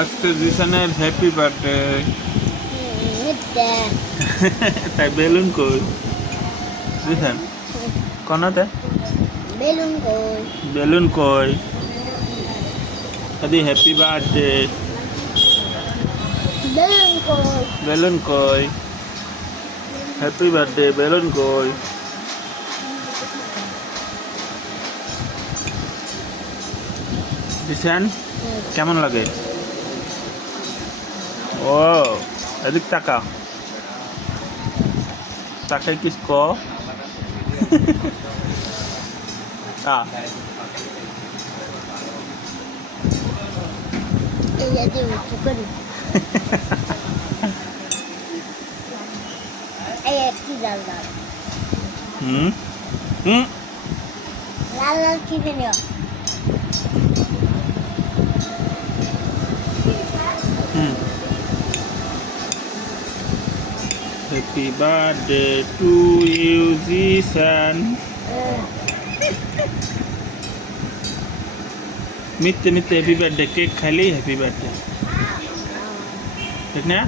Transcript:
আজকে জিসানের happy birthday. তাই বেলুন কই জিসান কোনাতে বেলুন কই? বেলুন কই আদি হ্যাপি বার্থডে বেলুন কই? বেলুন কই হ্যাপি বার্থডে বেলুন কই জিসান কেমন লাগে ও এদিক তাকা তাকাই কিস ক এই যে উঁচু করি। এই একটি লাল লাল হুম হুম লাল লাল কিনে নিও। Hmm happy birthday to you Jisan মিথ্যে মিথ্যে হ্যাপি বার্থডে কেক খাইলেই হ্যাপি বার্থডে ঠিক না